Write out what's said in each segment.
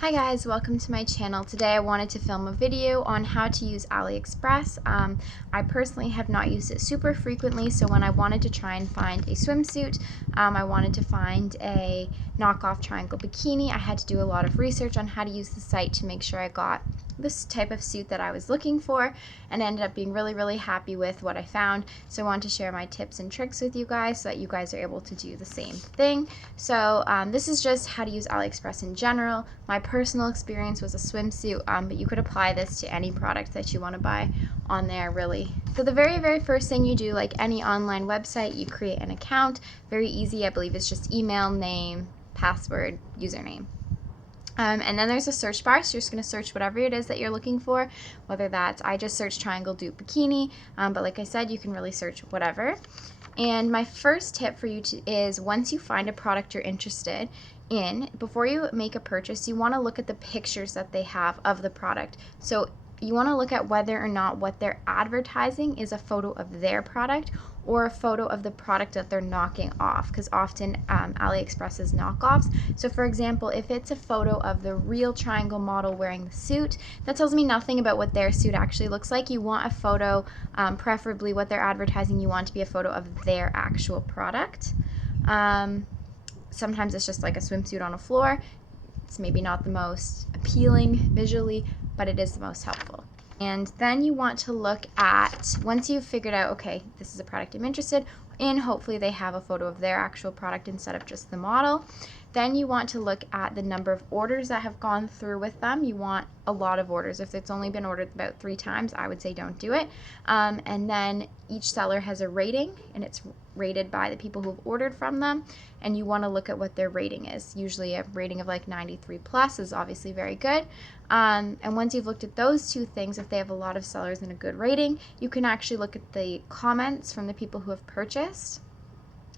Hi guys, welcome to my channel. Today I wanted to film a video on how to use AliExpress. I personally have not used it super frequently, so when I wanted to try and find a swimsuit, I wanted to find a knockoff Triangl bikini, I had to do a lot of research on how to use the site to make sure I got this type of suit that I was looking for, and ended up being really happy with what I found. So I want to share my tips and tricks with you guys so that you guys are able to do the same thing. So this is just how to use AliExpress in general. My personal experience was a swimsuit, but you could apply this to any product that you want to buy on there, really. So the very first thing you do, like any online website, you create an account. Very easy. I believe it's just email, name, password, username. And then there's a search bar, so you're just going to search whatever it is that you're looking for, whether that's, I just searched Triangl Dupe bikini, but like I said, you can really search whatever. And my first tip for you is once you find a product you're interested in, before you make a purchase, you want to look at the pictures that they have of the product. So you want to look at whether or not what they're advertising is a photo of their product or a photo of the product that they're knocking off, because often AliExpress is knockoffs. So for example, if it's a photo of the real Triangl model wearing the suit, that tells me nothing about what their suit actually looks like. You want a photo, preferably what they're advertising, you want to be a photo of their actual product. Sometimes it's just like a swimsuit on a floor. It's maybe not the most appealing visually, but it is the most helpful. And then you want to look at, once you've figured out, okay, this is a product I'm interested in, hopefully they have a photo of their actual product instead of just the model. Then you want to look at the number of orders that have gone through with them. You want a lot of orders. If it's only been ordered about 3 times, I would say don't do it. And then each seller has a rating, and it's rated by the people who have ordered from them, and you want to look at what their rating is. Usually a rating of like 93 plus is obviously very good. And once you've looked at those two things, if they have a lot of sellers and a good rating, you can actually look at the comments from the people who have purchased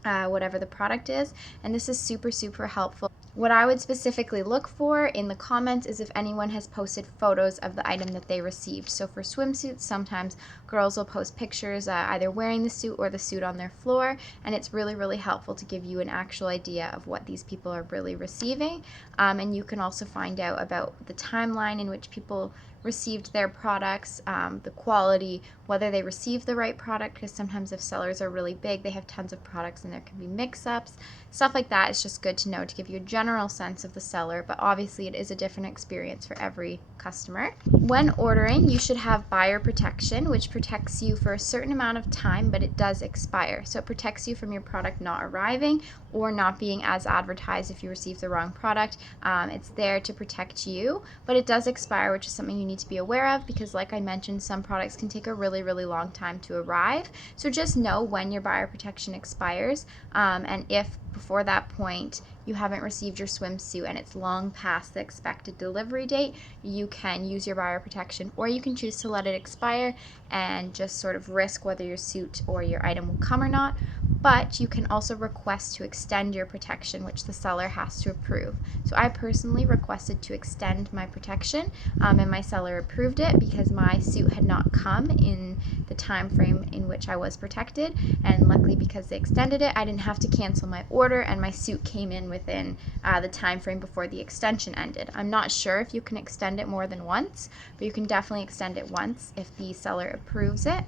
whatever the product is, and this is super helpful. What I would specifically look for in the comments is if anyone has posted photos of the item that they received. So for swimsuits, sometimes girls will post pictures either wearing the suit or the suit on their floor, and it's really helpful to give you an actual idea of what these people are really receiving. And you can also find out about the timeline in which people received their products, the quality, whether they received the right product, because sometimes if sellers are really big, they have tons of products and there can be mix-ups. Stuff like that is just good to know to give you a general sense of the seller, but obviously it is a different experience for every customer. When ordering, you should have buyer protection, which protects you for a certain amount of time, but it does expire. So it protects you from your product not arriving or not being as advertised if you receive the wrong product. It's there to protect you, but it does expire, which is something you need to be aware of, because like I mentioned, some products can take a really long time to arrive. So just know when your buyer protection expires, and if before that point you haven't received your swimsuit and it's long past the expected delivery date, you can use your buyer protection, or you can choose to let it expire and just sort of risk whether your suit or your item will come or not. But you can also request to extend your protection, which the seller has to approve. So I personally requested to extend my protection, and my seller approved it because my suit had not come in the time frame in which I was protected, and luckily because they extended it, I didn't have to cancel my order, and my suit came in within the time frame before the extension ended. I'm not sure if you can extend it more than once, but you can definitely extend it once if the seller approves it.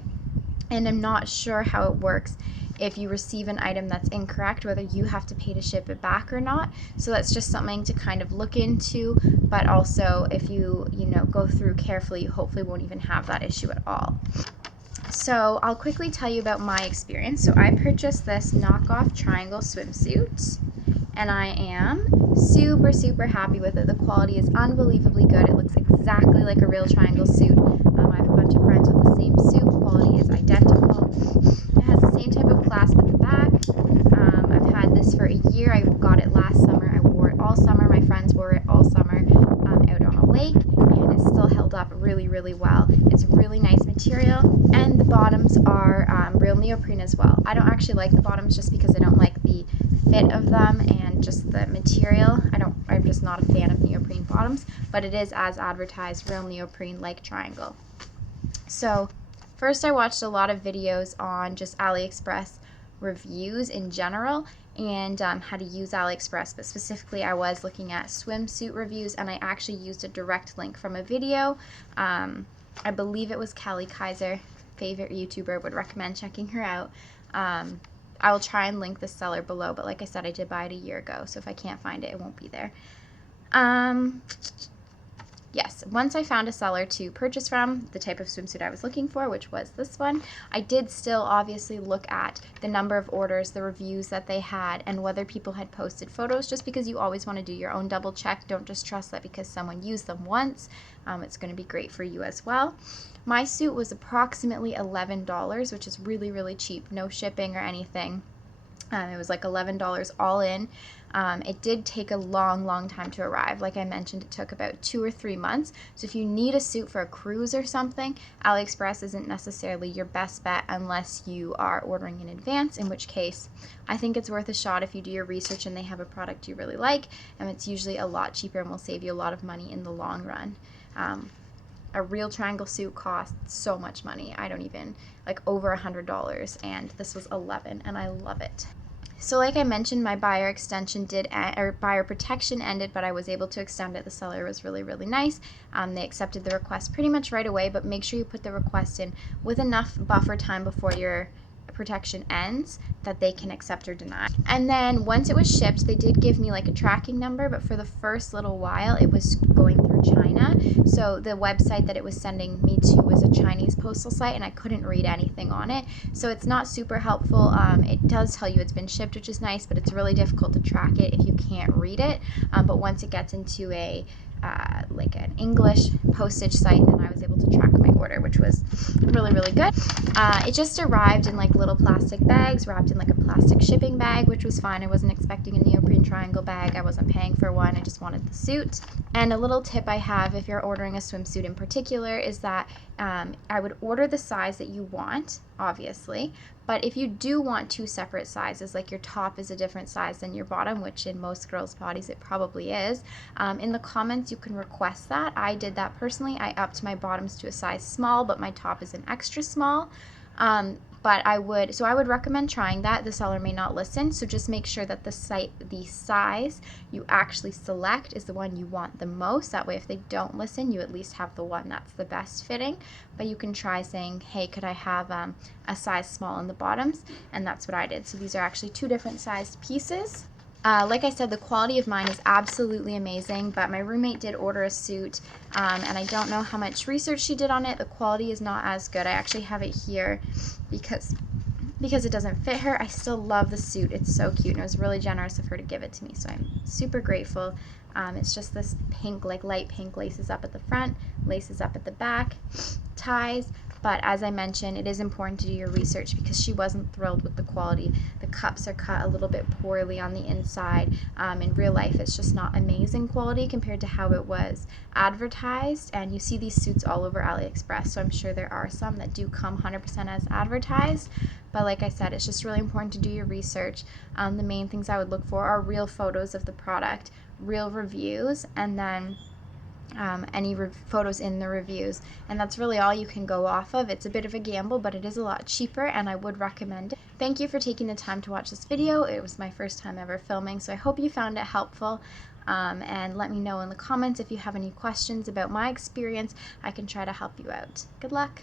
And I'm not sure how it works if you receive an item that's incorrect, whether you have to pay to ship it back or not. So that's just something to kind of look into, but also if you go through carefully, you hopefully won't even have that issue at all. So I'll quickly tell you about my experience. So I purchased this knockoff Triangl swimsuit, and I am super happy with it. The quality is unbelievably good. It looks exactly like a real Triangl suit. I have a bunch of friends with the same suit. Quality is identical. It has the same type of clasp at the back. I've had this for a year. I got it last summer. I wore it all summer. My friends wore it all summer out on a lake, and it's still held up really well. It's really nice material, and the bottoms are real neoprene as well. I don't actually like the bottoms just because I don't like the fit of them and just the material. I'm just not a fan of neoprene bottoms, but it is as advertised, real neoprene like Triangl. So first I watched a lot of videos on just AliExpress reviews in general, and how to use AliExpress, but specifically I was looking at swimsuit reviews, and I actually used a direct link from a video. I believe it was Kelly Kaiser, favorite YouTuber, would recommend checking her out. I will try and link the seller below, but like I said, I did buy it a year ago, so if I can't find it, it won't be there. Yes, once I found a seller to purchase from, the type of swimsuit I was looking for, which was this one, I did still obviously look at the number of orders, the reviews that they had, and whether people had posted photos, just because you always want to do your own double check. Don't just trust that because someone used them once. It's going to be great for you as well. My suit was approximately $11, which is really, really cheap. No shipping or anything. It was like $11 all in. It did take a long time to arrive. Like I mentioned, it took about 2 or 3 months. So if you need a suit for a cruise or something, AliExpress isn't necessarily your best bet unless you are ordering in advance, in which case I think it's worth a shot if you do your research and they have a product you really like, and it's usually a lot cheaper and will save you a lot of money in the long run. A real Triangl suit costs so much money. I don't even, like over $100, and this was $11, and I love it. So like I mentioned, my buyer extension buyer protection ended, but I was able to extend it. The seller was really, really nice. They accepted the request pretty much right away, but make sure you put the request in with enough buffer time before your protection ends that they can accept or deny. And then once it was shipped, they did give me like a tracking number, but for the first little while it was going through China. So the website that it was sending me to was a Chinese postal site, and I couldn't read anything on it. So it's not super helpful. It does tell you it's been shipped, which is nice, but it's really difficult to track it if you can't read it. But once it gets into a like an English postage site, then I was able to track my order, which was really, really good. It just arrived in like little plastic bags, wrapped in like a plastic shipping bag, which was fine. I wasn't expecting a neoprene Triangl bag. I wasn't paying for one. I just wanted the suit. And a little tip I have if you're ordering a swimsuit in particular is that I would order the size that you want, obviously, but if you do want 2 separate sizes, like your top is a different size than your bottom, which in most girls' bodies it probably is, in the comments you can request that. I did that personally. I upped my bottoms to a size small, but my top is an extra small. But I would recommend trying that. The seller may not listen, so just make sure that the size you actually select is the one you want the most. That way if they don't listen, you at least have the one that's the best fitting. But you can try saying, hey, could I have a size small in the bottoms? And that's what I did. So these are actually 2 different sized pieces. Like I said, the quality of mine is absolutely amazing, but my roommate did order a suit, and I don't know how much research she did on it. The quality is not as good. I actually have it here because it doesn't fit her. I still love the suit. It's so cute, and it was really generous of her to give it to me, so I'm super grateful. It's just this pink, like light pink, laces up at the front, laces up at the back, ties. But as I mentioned, it is important to do your research because she wasn't thrilled with the quality. The cups are cut a little bit poorly on the inside. In real life, it's just not amazing quality compared to how it was advertised. And you see these suits all over AliExpress, so I'm sure there are some that do come 100% as advertised. But like I said, it's just really important to do your research. The main things I would look for are real photos of the product, real reviews, and then any photos in the reviews, and that's really all you can go off of. It's a bit of a gamble, but it is a lot cheaper, and I would recommend it. Thank you for taking the time to watch this video. It was my first time ever filming, so I hope you found it helpful, and let me know in the comments if you have any questions about my experience. I can try to help you out. Good luck!